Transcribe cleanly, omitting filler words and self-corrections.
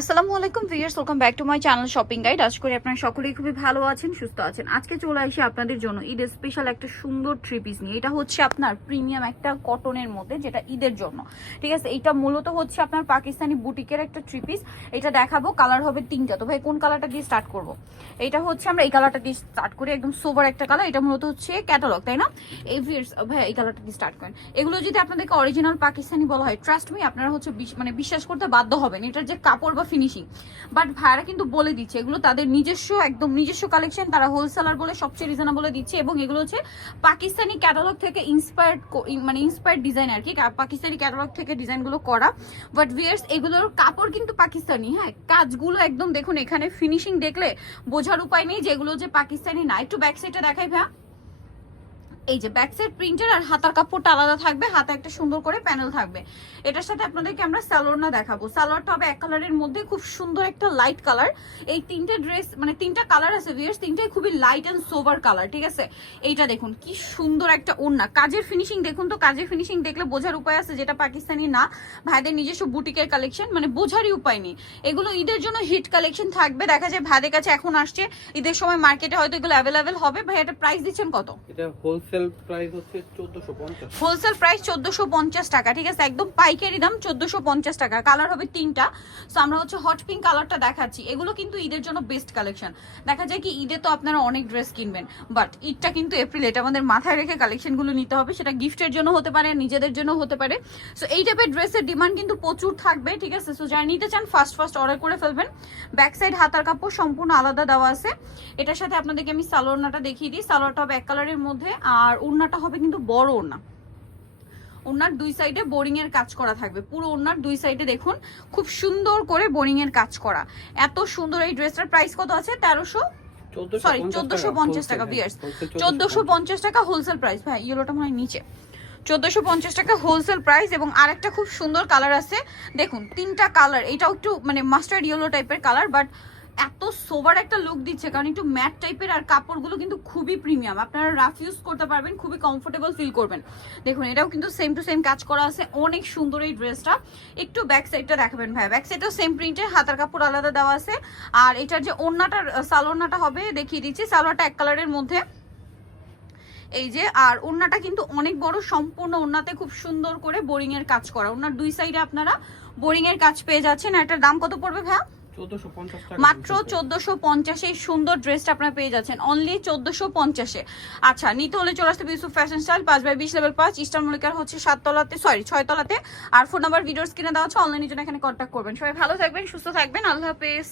আসসালামু আলাইকুম viewers, welcome back to my channel shopping guide. আশা করি আপনারা সকলেই খুবই ভালো আছেন, সুস্থ আছেন। আজকে চলে আসি আপনাদের জন্য ঈদের স্পেশাল একটা সুন্দর থ্রি পিস নিয়ে। এটা হচ্ছে আপনার প্রিমিয়াম একটা কটনের মধ্যে, যেটা ঈদের জন্য, ঠিক আছে। এটা মূলত হচ্ছে আপনার পাকিস্তানি বুটিকের একটা থ্রি পিস। এটা দেখাবো, কালার হবে তিনটা। তো ভাই কোন কালারটা দিয়ে স্টার্ট করব? এটা হচ্ছে আমরা এই কালারটা দিয়ে স্টার্ট করি, একদম সোবার একটা কালার। এটা মূলত হচ্ছে ক্যাটালগ, তাই না? এই ভিউয়ার্স ভাই এই কালারটা দিয়ে স্টার্ট করেন। এগুলো যদি আপনাদেরকে অরিজিনাল পাকিস্তানি বলা হয়, ট্রাস্ট মি, আপনারা হচ্ছে বিশ্বাস করতে বাধ্য হবেন এটার যে কাপড় বা ফিনিশিং। বাট ভাইরা কিন্তু বলে দিচ্ছে এগুলো তাদের নিজস্ব, একদম নিজস্ব কালেকশন। তারা হোলসেলার বলে সবচেয়ে রিজনেবলে দিচ্ছে, এবং এগুলো হচ্ছে পাকিস্তানি ক্যাটালগ থেকে ইন্সপায়ার্ড ডিজাইন আর কি, পাকিস্তানি ক্যাটালগ থেকে ডিজাইনগুলো করা। বাট ভিয়ার্স এগুলোর কাপড় কিন্তু পাকিস্তানি, হ্যাঁ। কাজগুলো একদম দেখুন, এখানে ফিনিশিং দেখলে বোঝার উপায় নেই যেগুলো যে পাকিস্তানি না। একটু ব্যাক সাইডটা দেখাই ভাইয়া। এই যে ব্যাক সাইড প্রিন্টের আর হাতার কাপড়টা আলাদা থাকবে, হাতে একটা সুন্দর করে প্যানেল থাকবে। এটার সাথে আপনাদেরকে আমরা সালোয়ারটা দেখাবো। সালোয়ারটা হবে এক কালারের মধ্যে, খুব সুন্দর একটা লাইট কালার। এই তিনটে ড্রেস তিনটা কালার আছে ভিউয়ার্স, তিনটাই খুবই লাইট এন্ড সোবার কালার, ঠিক আছে। এইটা দেখুন কি সুন্দর একটা ওড়না, কাজের ফিনিশিং দেখুন। তো কাজের ফিনিশিং দেখলে বোঝার উপায় আছে যেটা পাকিস্তানি না। ভাইদের নিজস্ব বুটিকের কালেকশন, বোঝারই উপায় নেই। এগুলো ঈদের জন্য হিট কালেকশন থাকবে। দেখা যায় ভাইদের কাছে এখন আসছে, ঈদের সময় মার্কেটে হয়তো এগুলো অ্যাভেলেবেল হবে। ভাই এটা প্রাইস দিচ্ছেন কত? এটা হোলসেল প্রাইস হচ্ছে 1450। হোলসেল প্রাইস 1450 টাকা, ঠিক আছে। একদম পাইকারি দাম 1450 টাকা। কালার হবে তিনটা। সো আমরা হচ্ছে হট পিঙ্ক কালারটা দেখাচ্ছি। এগুলো কিন্তু ঈদের জন্য বেস্ট কালেকশন। দেখা যায় কি ঈদে তো আপনারা অনেক ড্রেস কিনবেন, বাট ঈদটা কিন্তু এপ্রিল, এটা আমাদের মাথায় রেখে কালেকশনগুলো নিতে হবে। সেটা গিফটের জন্য হতে পারে, নিজেদের জন্য হতে পারে। সো এই টাইপের ড্রেসের ডিমান্ড কিন্তু প্রচুর থাকবে, ঠিক আছে। সো যারা নিতে চান ফার্স্ট অর্ডার করে ফেলবেন। ব্যাক সাইড হাতার কাপড় সম্পূর্ণ আলাদা দেওয়া আছে। এটার সাথে আপনাদেরকে আমি সালোয়ারটা দেখিয়ে দিই। সালোয়ারটা হবে এক কালারের মধ্যে, আর ওড়নাটা হবে কিন্তু বড় ওড়না। ওড়নার দুই সাইডে বোরিং এর কাজ করা থাকবে। পুরো ওড়নার দুই সাইডে দেখুন খুব সুন্দর করে বোরিং এর কাজ করা। এত সুন্দর এই ড্রেসটার প্রাইস কত আছে? 1450 টাকা ভিউয়ার্স। 1450 টাকা হোলসেল প্রাইস। ভাই ইয়েলোটা মনে হয় নিচে। 1450 টাকা হোলসেল প্রাইস। এবং আরেকটা খুব সুন্দর কালার আছে, দেখুন তিনটা কালার। এটাও একটু মাস্টার্ড ইয়েলো টাইপের কালার, বাট এত সোবার একটা লুক দিচ্ছে, কারণ একটু ম্যাট টাইপের। আর কাপড়গুলো কিন্তু খুবই প্রিমিয়াম, আপনারা রাফ ইউজ করতে পারবেন, খুবই কমফোর্টেবল ফিল করবেন। দেখুন এটাও কিন্তু সেম টু সেম কাজ করা আছে, অনেক সুন্দর এই ড্রেসটা। একটু ব্যাক সাইডটা দেখাবেন ভাই। ব্যাক সাইডটাও সেম প্রিন্টের, হাতার কাপড় আলাদা দেওয়া আছে। আর এটার যে ওড়নাটার সালোয়ারটা হবে দেখিয়ে দিচ্ছি। সালোয়ারটা এক কালারের মধ্যে, এই যে। আর ওড়নাটা কিন্তু অনেক বড়, সম্পূর্ণ ওড়নাতে খুব সুন্দর করে বোরিং এর কাজ করা। ওড়নার দুই সাইডে আপনারা বোরিং এর কাজ পেয়ে যাচ্ছেন। এটার দাম কত পড়বে ভাই? 1450 টাকা, মাত্র 1450 এই সুন্দর ড্রেসটা আপনারা পেয়ে যাচ্ছেন অনলি 1450 এ। আচ্ছা, নিতে হলে চলে আসতে Yusuf fashion style, 5/20 level 5, Eastern মল্লিকার হচ্ছে 6 তলাতে। আর ফোন নাম্বার ভিডিওর স্ক্রিনে দেওয়া আছে, অনলাইনের জন্য এখানে কন্ট্যাক্ট করবেন। সবাই ভালো থাকবেন, সুস্থ থাকবেন, আল্লাহ হাফেজ।